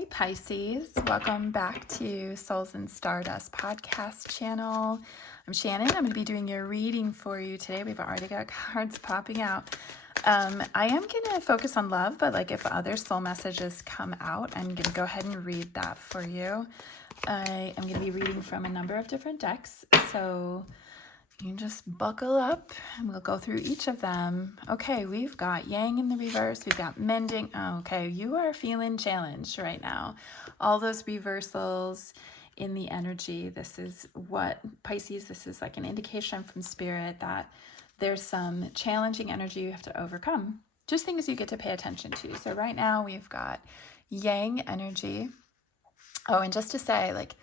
Hi Pisces, welcome back to Souls and Stardust podcast channel. I'm Shannon. I'm going to be doing your reading for you today. We've already got cards popping out. I am going to focus on love, but like if other soul messages come out, I'm going to go ahead and read that for you. I am going to be reading from a number of different decks, so you can just buckle up and we'll go through each of them. Okay, we've got Yang in the reverse. We've got mending. Oh, okay, you are feeling challenged right now. All those reversals in the energy. This is what, Pisces, this is like an indication from spirit that there's some challenging energy you have to overcome. Just things you get to pay attention to. So right now we've got Yang energy. Oh, and just to say, like,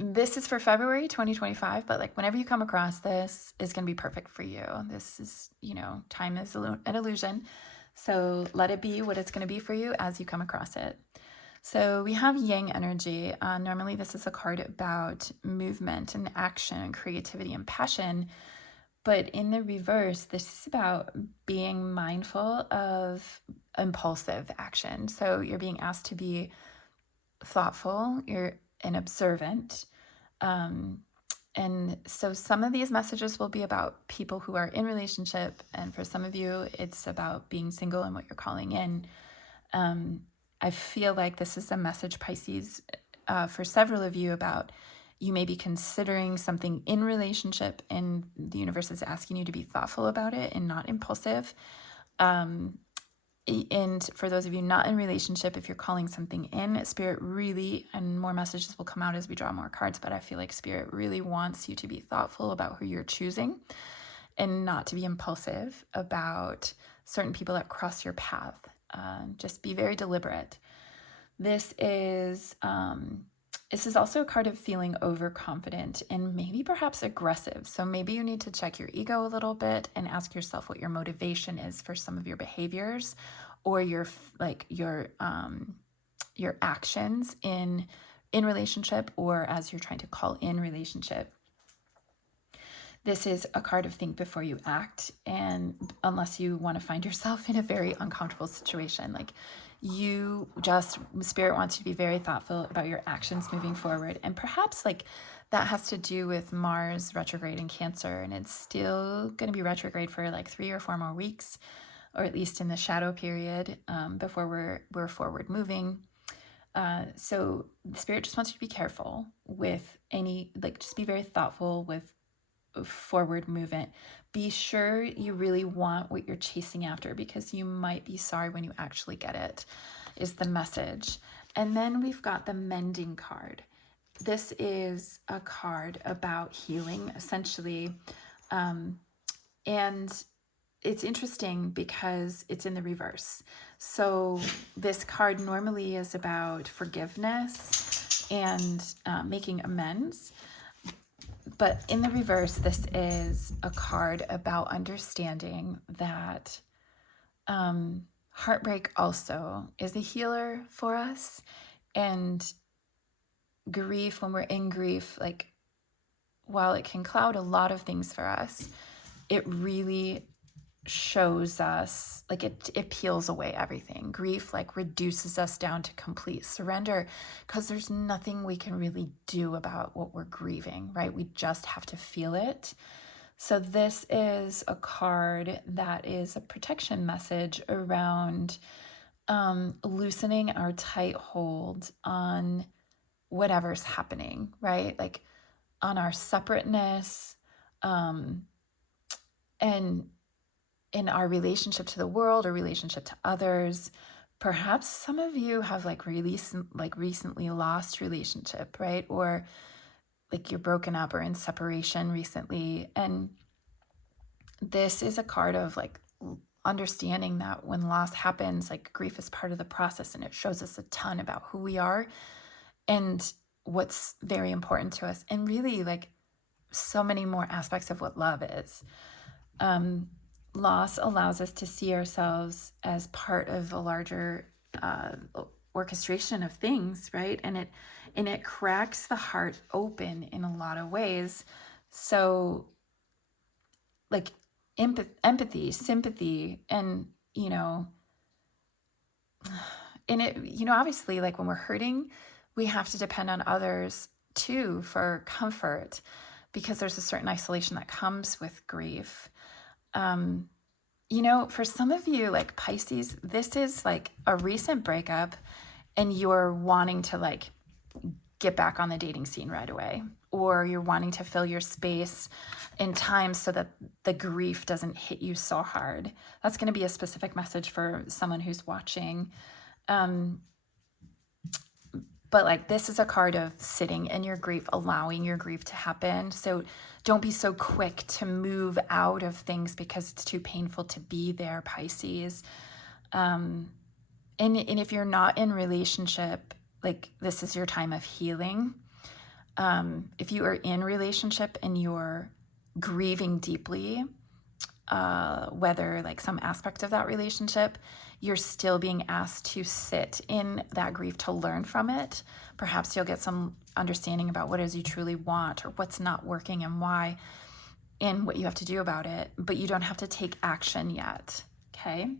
this is for February 2025, but like whenever you come across this is going to be perfect for you. This is, time is an illusion. So let it be what it's going to be for you as you come across it. So we have Yang energy. Normally this is a card about movement and action and creativity and passion. But in the reverse, this is about being mindful of impulsive action. So you're being asked to be thoughtful, you're an observant. And so some of these messages will be about people who are in relationship, and for some of you, it's about being single and what you're calling in. I feel like this is a message, Pisces, for several of you about you may be considering something in relationship, and the universe is asking you to be thoughtful about it and not impulsive. And for those of you not in relationship, if you're calling something in, Spirit really, and more messages will come out as we draw more cards, but I feel like Spirit really wants you to be thoughtful about who you're choosing and not to be impulsive about certain people that cross your path. Just be very deliberate. This is also a card of feeling overconfident and maybe perhaps aggressive. So maybe you need to check your ego a little bit and ask yourself what your motivation is for some of your behaviors or your actions in relationship or as you're trying to call in relationship. This is a card of think before you act, and unless you want to find yourself in a very uncomfortable situation, like Spirit wants you to be very thoughtful about your actions moving forward. And perhaps like that has to do with Mars retrograde in Cancer, and it's still going to be retrograde for like 3 or 4 more weeks, or at least in the shadow period before we're forward moving. So the Spirit just wants you to be careful with just be very thoughtful with forward movement. Be sure you really want what you're chasing after, because you might be sorry when you actually get it, is the message. And then we've got the mending card. This is a card about healing, essentially. And it's interesting because it's in the reverse. So this card normally is about forgiveness and making amends. But in the reverse, this is a card about understanding that heartbreak also is a healer for us. And grief, when we're in grief, like while it can cloud a lot of things for us, it really shows us, like it peels away everything. Grief like reduces us down to complete surrender, because there's nothing we can really do about what we're grieving, right? We just have to feel it. So this is a card that is a protection message around loosening our tight hold on whatever's happening, right? Like on our separateness, and in our relationship to the world or relationship to others. Perhaps some of you have recently lost relationship, right? Or like you're broken up or in separation recently. And this is a card of like understanding that when loss happens, like grief is part of the process, and it shows us a ton about who we are and what's very important to us, and really like so many more aspects of what love is. Loss allows us to see ourselves as part of a larger orchestration of things, right? And it cracks the heart open in a lot of ways. So like empathy, sympathy, and and it, obviously, like when we're hurting, we have to depend on others too for comfort, because there's a certain isolation that comes with grief. For some of you, like Pisces, this is like a recent breakup and you're wanting to like get back on the dating scene right away, or you're wanting to fill your space in time so that the grief doesn't hit you so hard. That's going to be a specific message for someone who's watching. But like this is a card of sitting in your grief, allowing your grief to happen. So don't be so quick to move out of things because it's too painful to be there, Pisces. And if you're not in relationship, like this is your time of healing. If you are in relationship and you're grieving deeply, whether like some aspect of that relationship, you're still being asked to sit in that grief to learn from it. Perhaps you'll get some understanding about what it is you truly want, or what's not working and why, and what you have to do about it, but you don't have to take action yet, okay?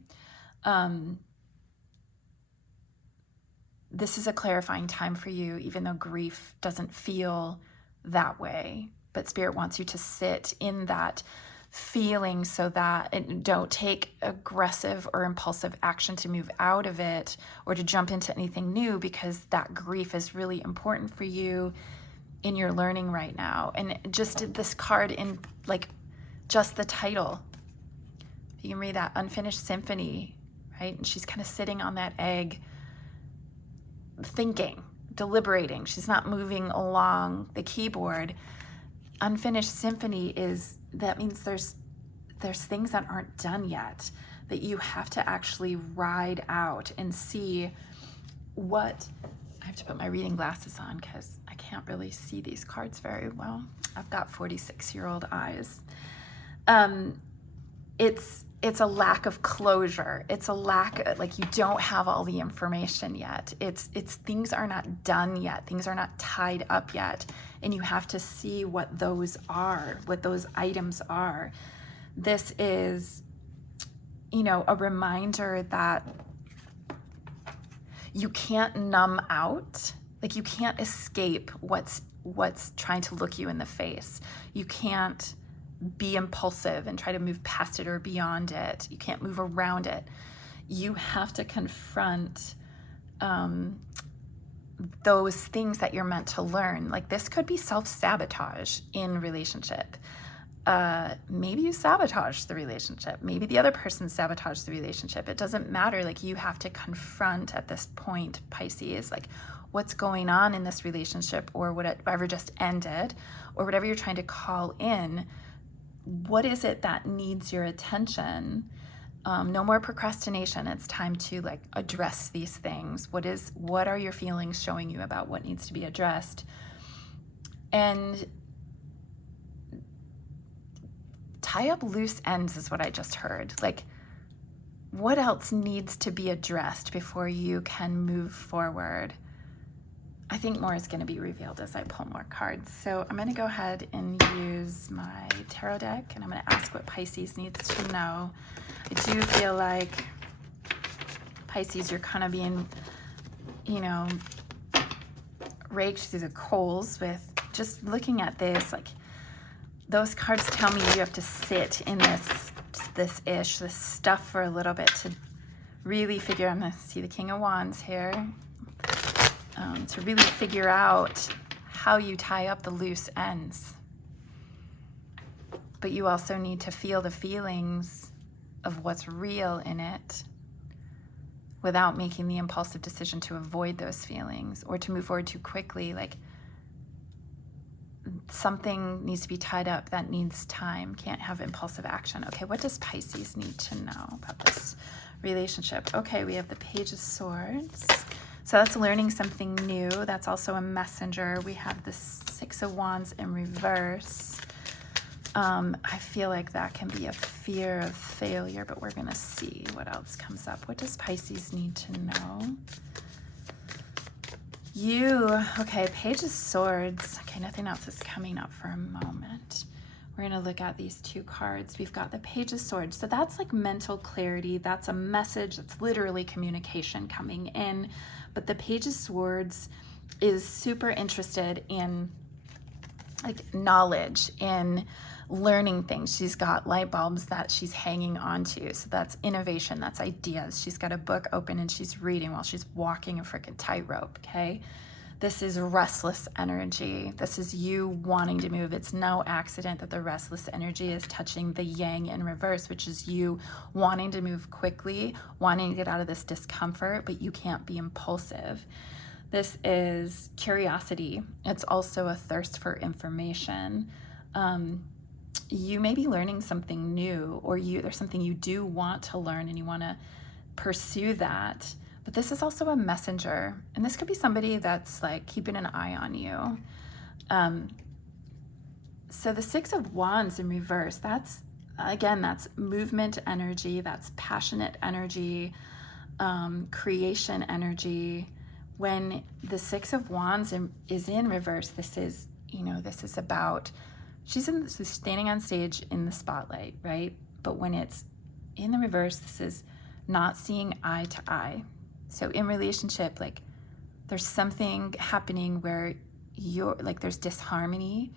This is a clarifying time for you, even though grief doesn't feel that way, but Spirit wants you to sit in that feeling so that don't take aggressive or impulsive action to move out of it or to jump into anything new, because that grief is really important for you in your learning right now. And just this card in like just the title, you can read that, Unfinished Symphony, right? And she's kind of sitting on that egg, thinking, deliberating. She's not moving along the keyboard. Unfinished symphony that means there's things that aren't done yet that you have to actually ride out and see what. I have to put my reading glasses on because I can't really see these cards very well. I've got 46-year-old eyes. It's a lack of closure. It's a lack, like you don't have all the information yet. It's things are not done yet. Things are not tied up yet. And you have to see what those are, what those items are. This is, a reminder that you can't numb out. Like you can't escape what's trying to look you in the face. You can't be impulsive and try to move past it or beyond it. You can't move around it. You have to confront those things that you're meant to learn. Like this could be self-sabotage in relationship. Maybe you sabotage the relationship. Maybe the other person sabotaged the relationship. It doesn't matter. Like you have to confront at this point, Pisces, like what's going on in this relationship, or whatever just ended, or whatever you're trying to call in. What is it that needs your attention? No more procrastination. It's time to like address these things. What are your feelings showing you about what needs to be addressed? And tie up loose ends is what I just heard. Like, what else needs to be addressed before you can move forward? I think more is going to be revealed as I pull more cards. So I'm going to go ahead and use my tarot deck, and I'm going to ask what Pisces needs to know. I do feel like, Pisces, you're kind of being, raked through the coals with just looking at this. Like, those cards tell me you have to sit in this stuff for a little bit to really figure. I'm going to see the King of Wands here. To really figure out how you tie up the loose ends. But you also need to feel the feelings of what's real in it without making the impulsive decision to avoid those feelings or to move forward too quickly. Like, something needs to be tied up that needs time. Can't have impulsive action. Okay, what does Pisces need to know about this relationship? Okay, we have the Page of Swords. So that's learning something new. That's also a messenger. We have the Six of Wands in reverse. I feel like that can be a fear of failure, but we're going to see what else comes up. What does Pisces need to know? Okay, Page of Swords. Okay, nothing else is coming up for a moment. We're going to look at these two cards. We've got the Page of Swords. So that's like mental clarity. That's a message. That's literally communication coming in. But the Page of Swords is super interested in like knowledge, in learning things. She's got light bulbs that she's hanging onto. So that's innovation. That's ideas. She's got a book open and she's reading while she's walking a freaking tightrope. Okay. This is restless energy. This is you wanting to move. It's no accident that the restless energy is touching the yang in reverse, which is you wanting to move quickly, wanting to get out of this discomfort, but you can't be impulsive. This is curiosity. It's also a thirst for information. You may be learning something new, or there's something you do want to learn and you want to pursue that. But this is also a messenger, and this could be somebody that's like keeping an eye on you. So the Six of Wands in reverse, that's movement energy, that's passionate energy, creation energy. When the Six of Wands is in reverse, this is about, she's standing on stage in the spotlight, right? But when it's in the reverse, this is not seeing eye to eye. So in relationship, like there's something happening where there's disharmony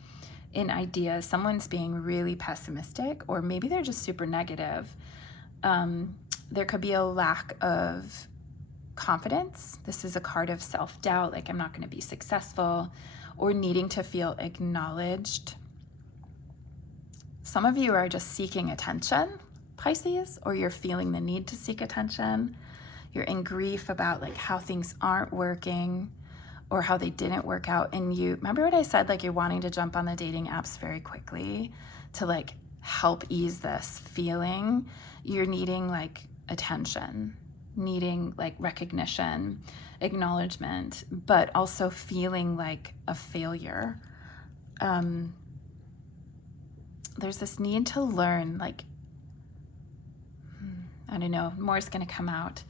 in ideas. Someone's being really pessimistic, or maybe they're just super negative. There could be a lack of confidence. This is a card of self-doubt, like I'm not going to be successful, or needing to feel acknowledged. Some of you are just seeking attention, Pisces, or you're feeling the need to seek attention. You're in grief about like how things aren't working or how they didn't work out. And you remember what I said, like you're wanting to jump on the dating apps very quickly to like help ease this feeling. You're needing like attention, needing like recognition, acknowledgement, but also feeling like a failure. There's this need to learn, like, I don't know, more is going to come out.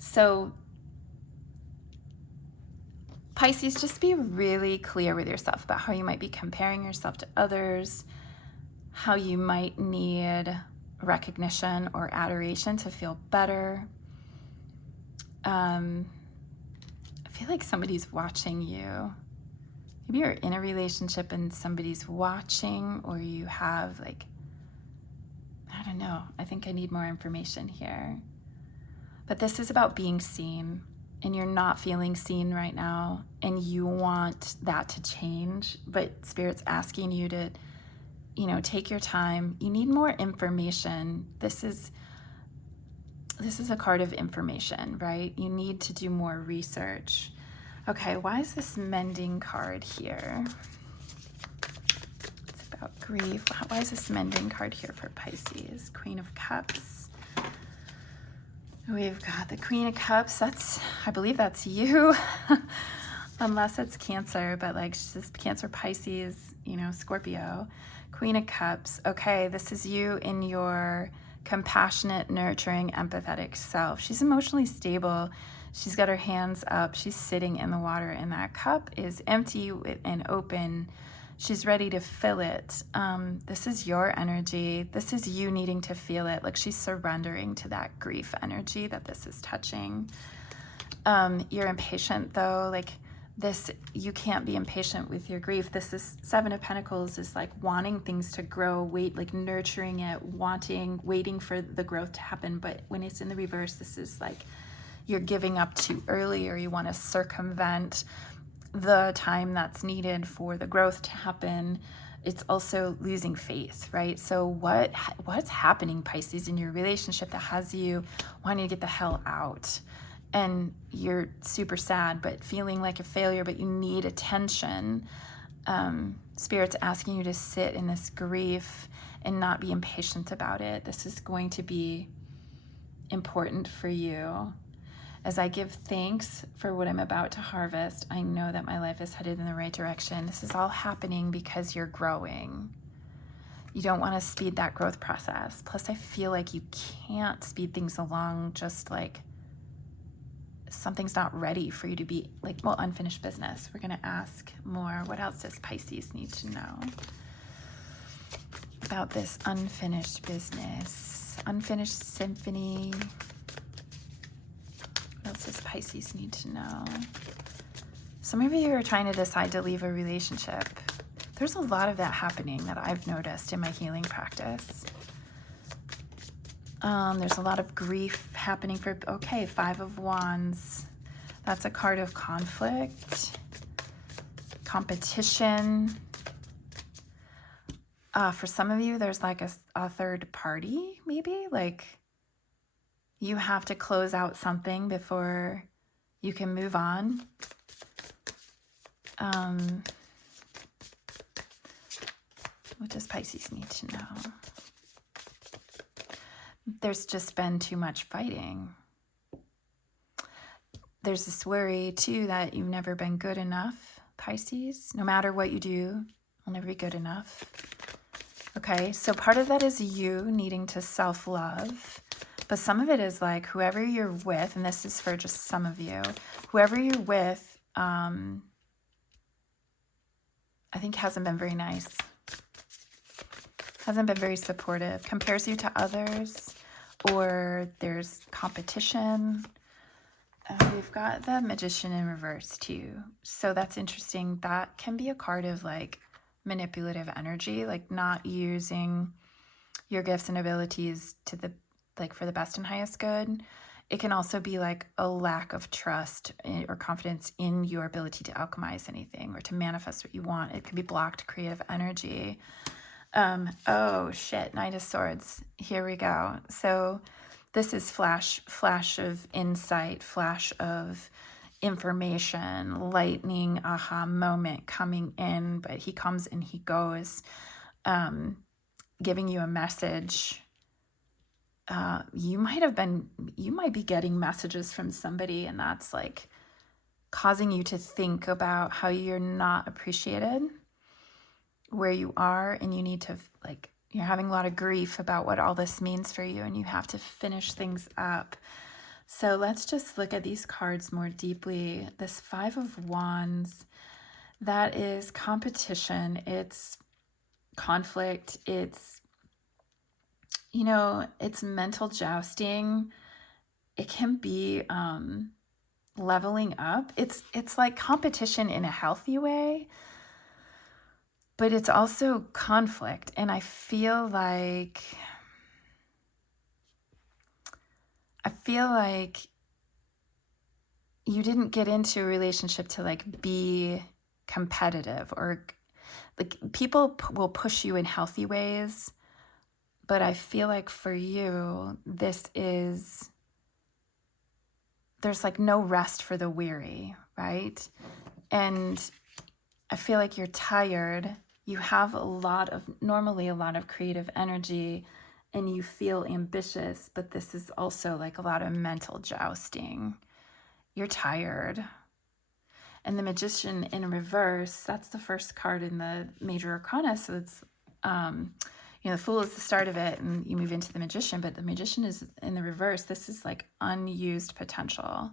So Pisces, just be really clear with yourself about how you might be comparing yourself to others, how you might need recognition or adoration to feel better. I feel like somebody's watching you. Maybe you're in a relationship and somebody's watching, or you have like, I don't know. I think I need more information here. But this is about being seen, and you're not feeling seen right now, and you want that to change, but Spirit's asking you to, take your time. You need more information. This is a card of information, right? You need to do more research. Okay, why is this mending card here? It's about grief. Why is this mending card here for Pisces? Queen of Cups. We've got the Queen of Cups. I believe that's you. Unless it's Cancer, but like just Cancer, Pisces, Scorpio. Queen of Cups. Okay, this is you in your compassionate, nurturing, empathetic self. She's emotionally stable. She's got her hands up. She's sitting in the water, and that cup is empty and open. She's ready to fill it. This is your energy. This is you needing to feel it. Like she's surrendering to that grief energy that this is touching. You're impatient though. Like this, you can't be impatient with your grief. This is Seven of Pentacles is like wanting things to grow, like nurturing it, waiting for the growth to happen. But when it's in the reverse, this is like you're giving up too early, or you want to circumvent the time that's needed for the growth to happen. It's also losing faith, right? So what's happening, Pisces, in your relationship that has you wanting to get the hell out? And you're super sad, but feeling like a failure, but you need attention. Spirit's asking you to sit in this grief and not be impatient about it. This is going to be important for you. As I give thanks for what I'm about to harvest, I know that my life is headed in the right direction. This is all happening because you're growing. You don't want to speed that growth process. Plus, I feel like you can't speed things along just like something's not ready for you to be like, unfinished business. We're going to ask more. What else does Pisces need to know? about this unfinished business, unfinished symphony. What else does Pisces need to know? Some of you are trying to decide to leave a relationship. There's a lot of that happening that I've noticed in my healing practice. There's a lot of grief happening for, okay, Five of Wands. That's a card of conflict, competition. For some of you, there's like a third party, maybe. Like you have to close out something before you can move on. What does Pisces need to know? There's just been too much fighting. There's this worry, too, that you've never been good enough, Pisces. No matter what you do, you'll never be good enough. Okay, so part of that is you needing to self-love. But some of it is like whoever you're with, and this is for just some of you, whoever you're with, I think hasn't been very nice. Hasn't been very supportive. Compares you to others, or there's competition. We've got the Magician in reverse too. So that's interesting. That can be a card of like manipulative energy, like not using your gifts and abilities to the like for the best and highest good. It can also be like a lack of trust or confidence in your ability to alchemize anything or to manifest what you want. It could be blocked creative energy. Oh shit, Knight of Swords. Here we go. So this is flash of insight, flash of information, lightning, aha moment coming in, but he comes and he goes, giving you a message. You might be getting messages from somebody, and that's like causing you to think about how you're not appreciated where you are, and you need to like, you're having a lot of grief about what all this means for you, and you have to finish things up. So let's just look at these cards more deeply. This Five of Wands, that is competition, it's conflict, it's, you know, it's mental jousting. It can be leveling up. It's like competition in a healthy way, but it's also conflict. And I feel like you didn't get into a relationship to like be competitive, or like people will push you in healthy ways. But I feel like for you, there's like no rest for the weary, right? And I feel like you're tired. You have normally a lot of creative energy, and you feel ambitious, but this is also like a lot of mental jousting. You're tired. And the Magician in reverse, that's the first card in the major arcana. So it's, you know, the Fool is the start of it, and you move into the Magician, but the Magician is in the reverse. This is like unused potential.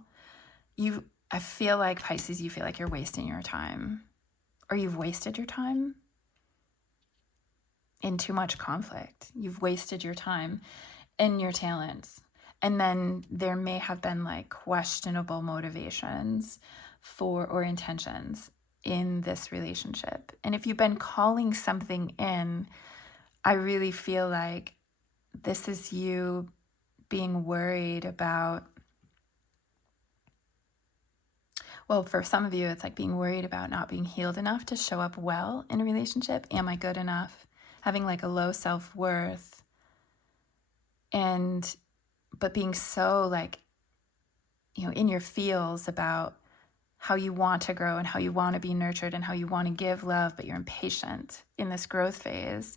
I feel like, Pisces, you feel like you're wasting your time, or you've wasted your time in too much conflict. You've wasted your time and your talents. And then there may have been like questionable motivations or intentions in this relationship. And if you've been calling something in, I really feel like this is you being worried about, well, for some of you, it's like being worried about not being healed enough to show up well in a relationship. Am I good enough? Having like a low self-worth, but being so like, you know, in your feels about how you want to grow and how you want to be nurtured and how you want to give love, but you're impatient in this growth phase.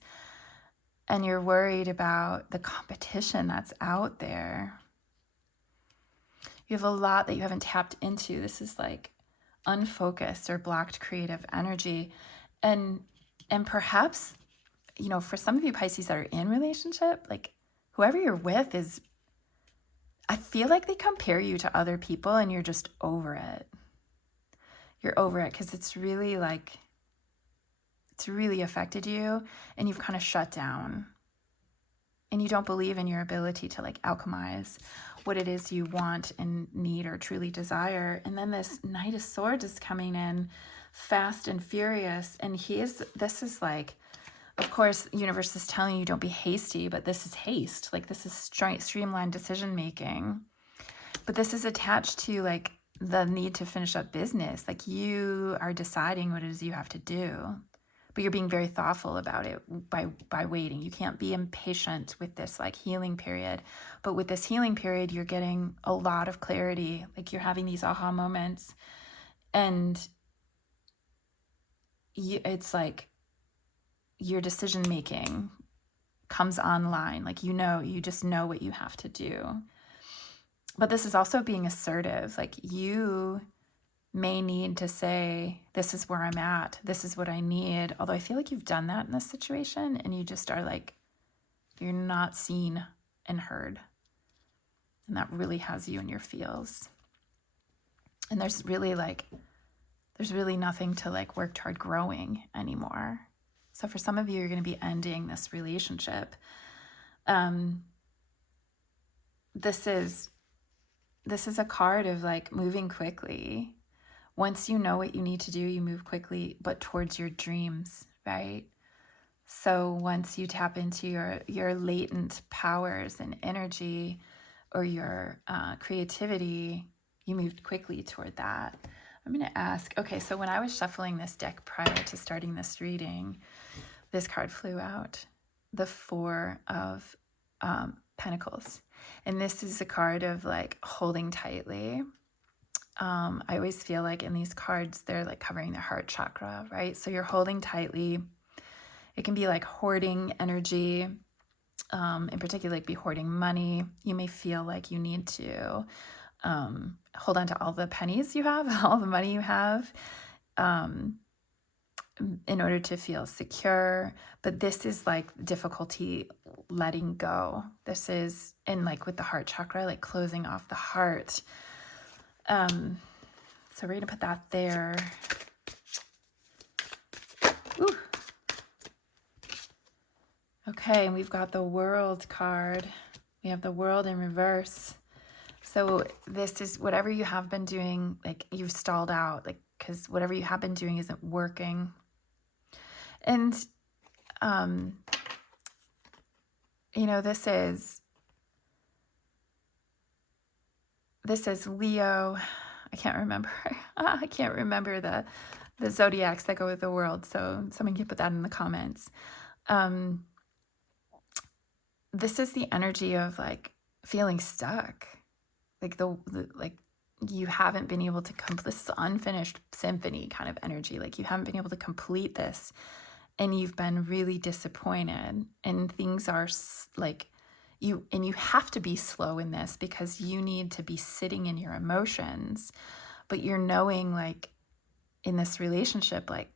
And you're worried about the competition that's out there. You have a lot that you haven't tapped into. This is like unfocused or blocked creative energy. And perhaps, you know, for some of you Pisces that are in relationship, like whoever you're with is, I feel like they compare you to other people, and you're just over it. You're over it because it's really like, It's really affected you, and you've kind of shut down. And you don't believe in your ability to like alchemize what it is you want and need or truly desire. And then this Knight of Swords is coming in fast and furious. And this is like, of course, the universe is telling you don't be hasty, but this is haste. Like this is streamlined decision making. But this is attached to like the need to finish up business. Like you are deciding what it is you have to do, but you're being very thoughtful about it by waiting. You can't be impatient with this like healing period. But with this healing period, you're getting a lot of clarity. Like you're having these aha moments, and it's like your decision making comes online. Like you just know what you have to do. But this is also being assertive. Like you may need to say, this is where I'm at. This is what I need. Although I feel like you've done that in this situation, and you just are like, you're not seen and heard. And that really has you in your feels. And there's really nothing to like work toward growing anymore. So for some of you, you're going to be ending this relationship. This is a card of like moving quickly. Once you know what you need to do, you move quickly, but towards your dreams, right? So once you tap into your latent powers and energy or your creativity, you moved quickly toward that. I'm going to ask, okay, so when I was shuffling this deck prior to starting this reading, this card flew out, the Four of Pentacles. And this is a card of like holding tightly. I always feel like in these cards, they're like covering the heart chakra, right? So you're holding tightly. It can be like hoarding energy, in particular, like be hoarding money. You may feel like you need to hold on to all the pennies you have, all the money you have, in order to feel secure. But this is like difficulty letting go. This is, and like with the heart chakra, like closing off the heart. So we're going to put that there. Ooh. Okay, and we've got the World card. We have the World in reverse. So this is whatever you have been doing, like you've stalled out, like, because whatever you have been doing isn't working. And, you know, this is Leo. I can't remember. I can't remember the zodiacs that go with the World. So someone can put that in the comments. This is the energy of like feeling stuck. Like like you haven't been able to complete this unfinished symphony kind of energy. Like you haven't been able to complete this, and you've been really disappointed, and things are like you have to be slow in this because you need to be sitting in your emotions, but you're knowing like in this relationship, like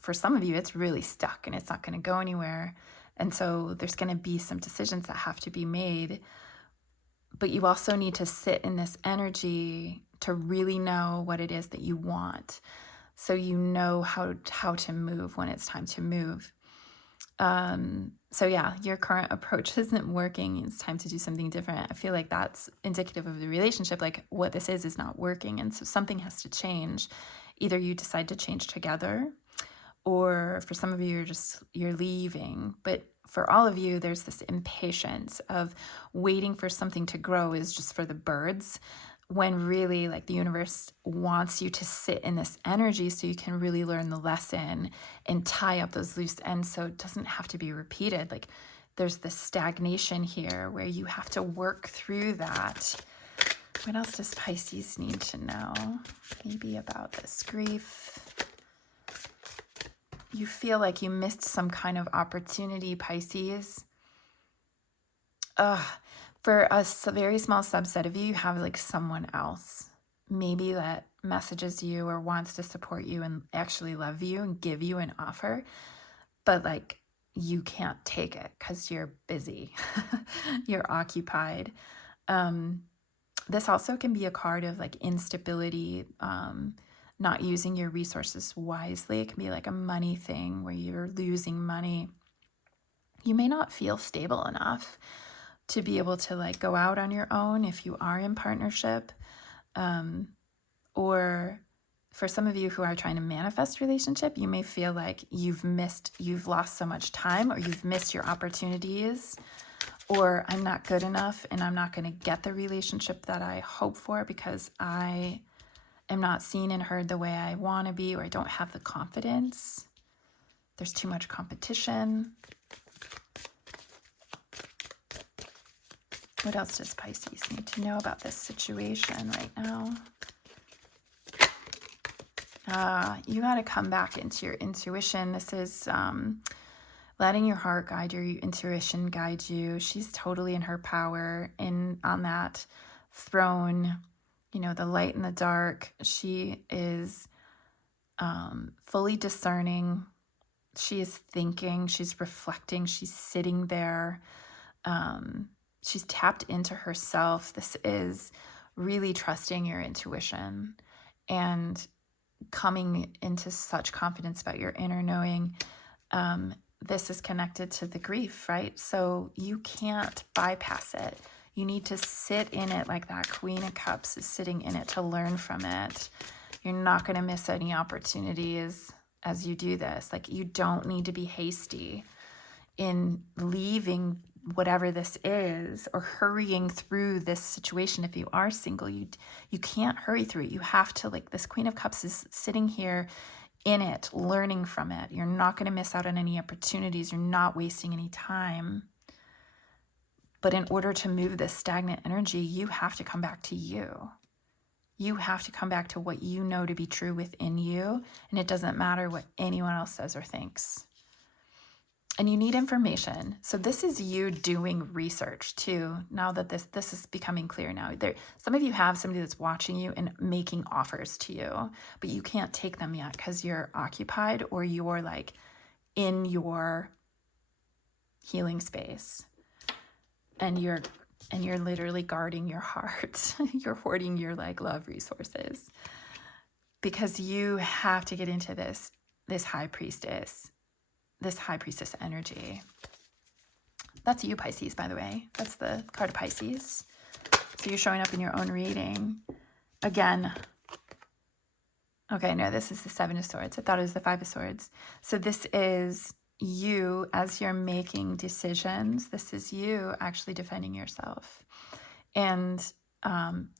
for some of you, it's really stuck and it's not going to go anywhere. And so there's going to be some decisions that have to be made, but you also need to sit in this energy to really know what it is that you want. So you know how to move when it's time to move. So yeah, your current approach isn't working. It's time to do something different. I feel like that's indicative of the relationship. Like what this is not working. And so something has to change. Either you decide to change together, or for some of you, you're leaving. But for all of you, there's this impatience of waiting for something to grow is just for the birds, when really like the universe wants you to sit in this energy so you can really learn the lesson and tie up those loose ends so it doesn't have to be repeated. Like there's this stagnation here where you have to work through that. What else does Pisces need to know? Maybe about this grief. You feel like you missed some kind of opportunity, Pisces. For a very small subset of you, you have like someone else, maybe that messages you or wants to support you and actually love you and give you an offer, but like you can't take it because you're busy, you're occupied. This also can be a card of like instability, not using your resources wisely. It can be like a money thing where you're losing money. You may not feel stable enough to be able to like go out on your own if you are in partnership. Or for some of you who are trying to manifest relationship, you may feel like you've lost so much time, or you've missed your opportunities, or I'm not good enough and I'm not going to get the relationship that I hope for because I am not seen and heard the way I want to be, or I don't have the confidence. There's too much competition. What else does Pisces need to know about this situation right now? You got to come back into your intuition. This is letting your heart guide your intuition guide you. She's totally in her power on that throne, the light and the dark. She is fully discerning. She is thinking, she's reflecting, she's sitting there. She's tapped into herself. This is really trusting your intuition and coming into such confidence about your inner knowing. This is connected to the grief, right? So you can't bypass it. You need to sit in it like that Queen of Cups is sitting in it to learn from it. You're not going to miss any opportunities as you do this. Like, you don't need to be hasty in leaving whatever this is or hurrying through this situation. If you are single, you can't hurry through it. You have to, like, this Queen of Cups is sitting here in it, learning from it. You're not going to miss out on any opportunities. You're not wasting any time. But in order to move this stagnant energy, you have to come back to you. You have to come back to what you know to be true within you. And it doesn't matter what anyone else says or thinks. And you need information. So this is you doing research too. Now that this is becoming clear now. Some of you have somebody that's watching you and making offers to you, but you can't take them yet because you're occupied or you're like in your healing space. And you're literally guarding your heart. You're hoarding your like love resources. Because you have to get into this high priestess energy. That's you, Pisces, by the way. That's the card of Pisces. So you're showing up in your own reading. Again. Okay, no, this is the Seven of Swords. I thought it was the Five of Swords. So this is you as you're making decisions. This is you actually defending yourself and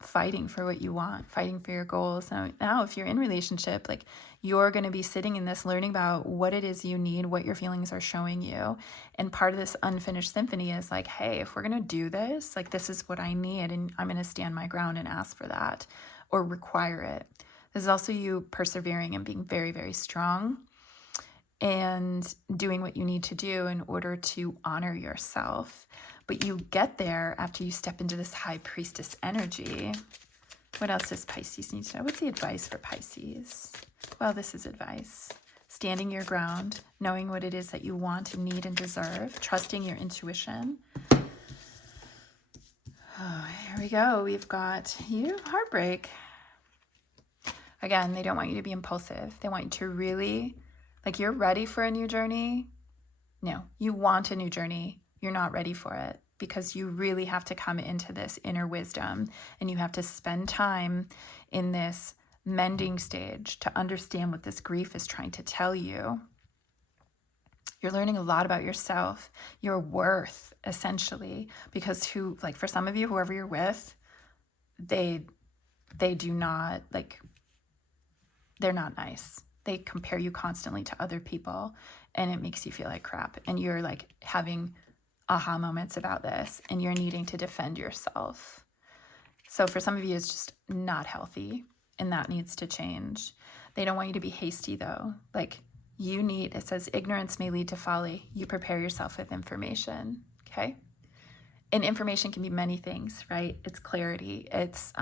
fighting for what you want, fighting for your goals. Now, if you're in relationship, like, you're going to be sitting in this, learning about what it is you need, what your feelings are showing you. And part of this unfinished symphony is like, hey, if we're going to do this, like, this is what I need. And I'm going to stand my ground and ask for that or require it. This is also you persevering and being very, very strong and doing what you need to do in order to honor yourself. But you get there after you step into this high priestess energy. What else does Pisces need to know? What's the advice for Pisces? Well, this is advice. Standing your ground, knowing what it is that you want and need and deserve, trusting your intuition. Oh, here we go. We've got you, heartbreak. Again, they don't want you to be impulsive. They want you to really, like, you're ready for a new journey. No, you want a new journey. You're not ready for it because you really have to come into this inner wisdom and you have to spend time in this mending stage to understand what this grief is trying to tell you. You're learning a lot about yourself, your worth, essentially, because for some of you, whoever you're with, they do not, like, they're not nice. They compare you constantly to other people and it makes you feel like crap. And you're like having aha moments about this and you're needing to defend yourself. So for some of you, it's just not healthy and that needs to change. They don't want you to be hasty though. Like, it says ignorance may lead to folly. You prepare yourself with information, okay? And information can be many things, right? It's clarity, it's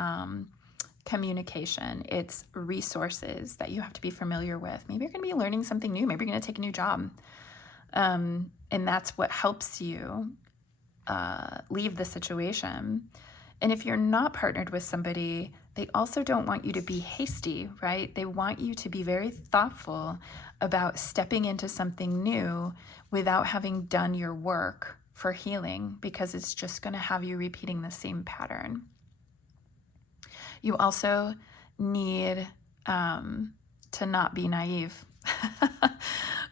communication, it's resources that you have to be familiar with. Maybe you're going to be learning something new. Maybe you're going to take a new job. And that's what helps you leave the situation. And if you're not partnered with somebody, they also don't want you to be hasty, right? They want you to be very thoughtful about stepping into something new without having done your work for healing, because it's just going to have you repeating the same pattern. You also need to not be naive.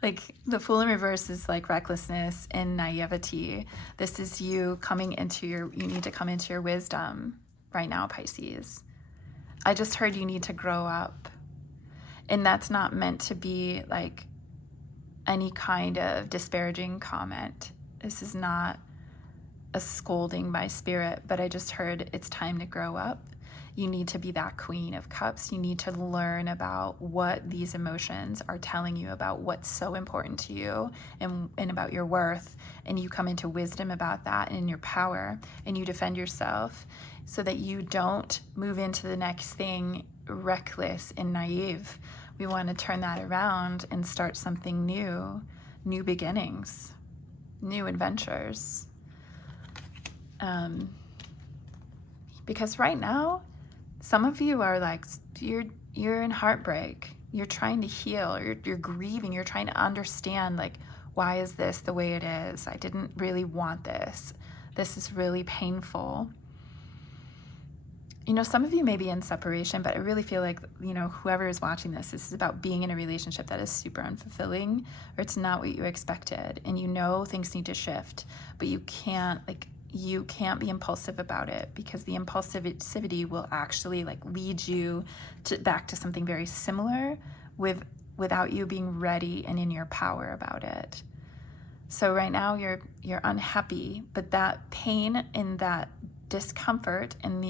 Like the Fool in reverse is like recklessness and naivety. This is you coming into you need to come into your wisdom right now, Pisces. I just heard you need to grow up. And that's not meant to be like any kind of disparaging comment. This is not a scolding by spirit, but I just heard it's time to grow up. You need to be that Queen of Cups. You need to learn about what these emotions are telling you about what's so important to you and about your worth. And you come into wisdom about that and in your power, and you defend yourself so that you don't move into the next thing reckless and naive. We want to turn that around and start something new, new beginnings, new adventures. Because right now, some of you are like, you're in heartbreak. You're trying to heal. You're grieving. You're trying to understand, like, why is this the way it is? I didn't really want this. This is really painful. You know, some of you may be in separation, but I really feel like, you know, whoever is watching this is about being in a relationship that is super unfulfilling, or it's not what you expected. And you know things need to shift, but you can't be impulsive about it, because the impulsivity will actually like lead you back to something very similar without you being ready and in your power about it. So right now you're unhappy, but that pain and that discomfort and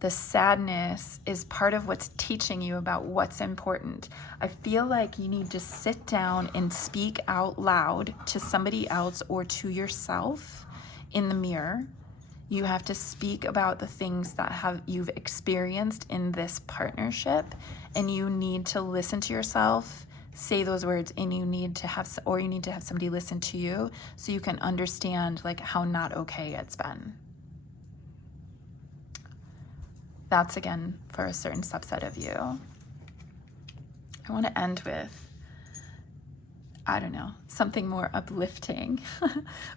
the sadness is part of what's teaching you about what's important. I feel like you need to sit down and speak out loud to somebody else or to yourself in the mirror. You have to speak about the things that you've experienced in this partnership, and you need to listen to yourself, say those words, and you need to have somebody listen to you so you can understand like how not okay it's been. That's again for a certain subset of you. I want to end with, I don't know, something more uplifting.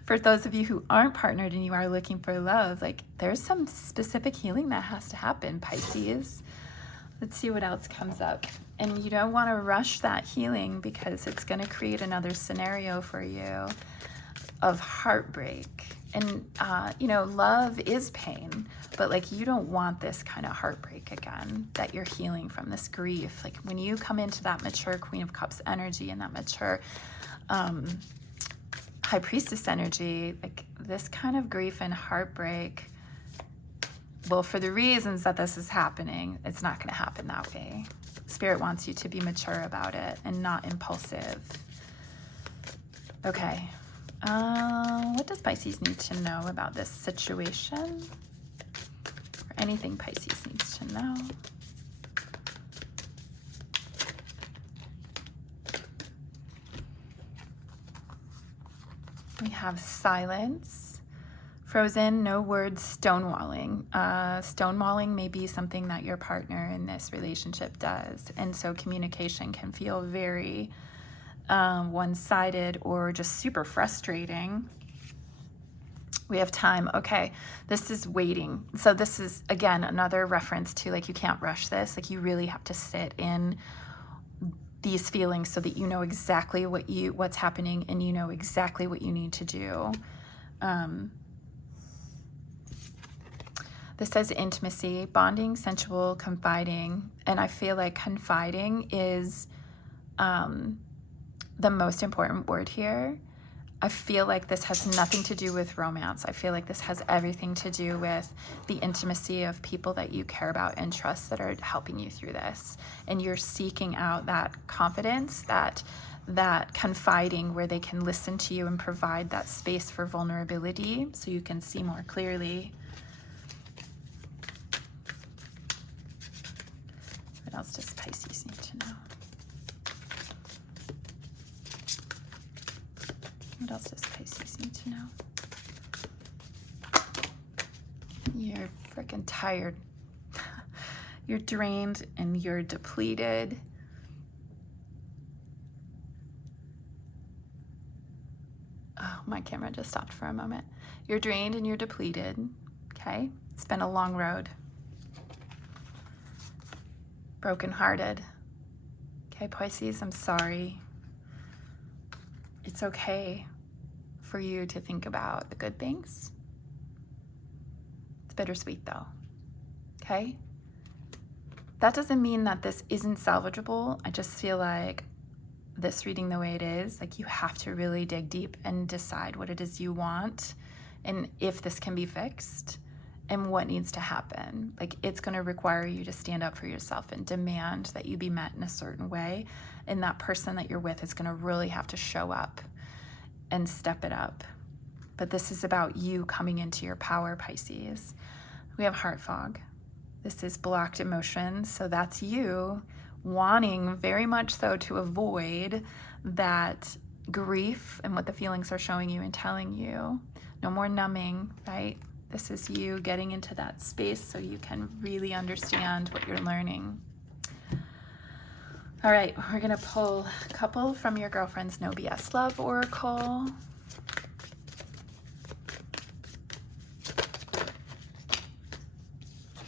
For those of you who aren't partnered and you are looking for love, like there's some specific healing that has to happen, Pisces. Let's see what else comes up. And you don't want to rush that healing, because it's going to create another scenario for you of heartbreak. And, you know, love is pain, but like you don't want this kind of heartbreak again that you're healing from, this grief. Like when you come into that mature Queen of Cups energy and that mature High Priestess energy, like this kind of grief and heartbreak, well, for the reasons that this is happening, it's not going to happen that way. Spirit wants you to be mature about it and not impulsive. Okay. What does Pisces need to know about this situation? Or anything Pisces needs to know? We have silence, frozen, no words, stonewalling. Stonewalling may be something that your partner in this relationship does. And so communication can feel very one-sided or just super frustrating. We have time. Okay, this is waiting. So this is, again, another reference to like you can't rush this. Like you really have to sit in these feelings so that you know exactly what's happening, and you know exactly what you need to do. This says intimacy, bonding, sensual, confiding. And I feel like confiding is the most important word here. I feel like this has nothing to do with romance. I feel like this has everything to do with the intimacy of people that you care about and trust that are helping you through this. And you're seeking out that confidence, that confiding where they can listen to you and provide that space for vulnerability so you can see more clearly. What else does Pisces need to know? What else does Pisces need to know? You're freaking tired. You're drained and you're depleted. Oh, my camera just stopped for a moment. You're drained and you're depleted, okay? It's been a long road. Brokenhearted. Okay, Pisces, I'm sorry. It's okay for you to think about the good things. It's bittersweet though, okay? That doesn't mean that this isn't salvageable. I just feel like this reading the way it is, like you have to really dig deep and decide what it is you want and if this can be fixed and what needs to happen. Like it's going to require you to stand up for yourself and demand that you be met in a certain way. And that person that you're with is going to really have to show up and step it up. But this is about you coming into your power, Pisces. We have heart fog. This is blocked emotions. So that's you wanting very much so to avoid that grief and what the feelings are showing you and telling you. No more numbing, right? This is you getting into that space so you can really understand what you're learning. All right, we're gonna pull a couple from your girlfriend's No BS Love Oracle.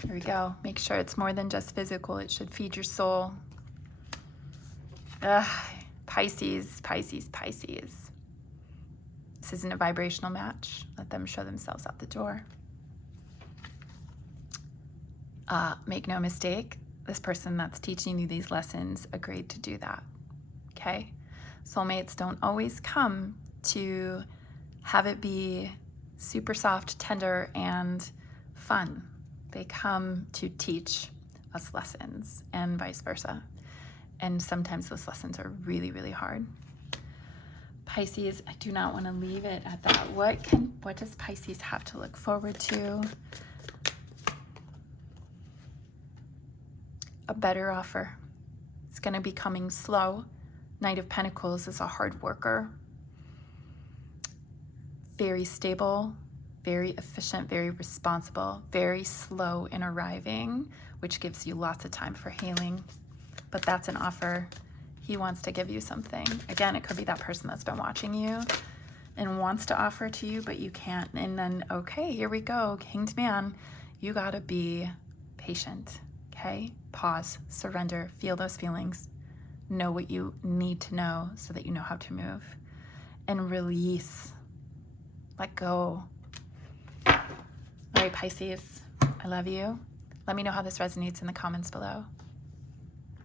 Here we go. Make sure it's more than just physical. It should feed your soul. Pisces, Pisces, Pisces. This isn't a vibrational match. Let them show themselves out the door. Make no mistake, this person that's teaching you these lessons agreed to do that, okay? Soulmates don't always come to have it be super soft, tender, and fun. They come to teach us lessons and vice versa. And sometimes those lessons are really, really hard. Pisces, I do not want to leave it at that. What does Pisces have to look forward to? A better offer. It's going to be coming slow. Knight of Pentacles is a hard worker. Very stable, very efficient, very responsible, very slow in arriving, which gives you lots of time for healing. But that's an offer. He wants to give you something. Again, it could be that person that's been watching you and wants to offer to you, but you can't. And then, okay, here we go. King's man, you gotta be patient, okay? Pause, surrender, feel those feelings. Know what you need to know so that you know how to move. And release. Let go. All right, Pisces, I love you. Let me know how this resonates in the comments below.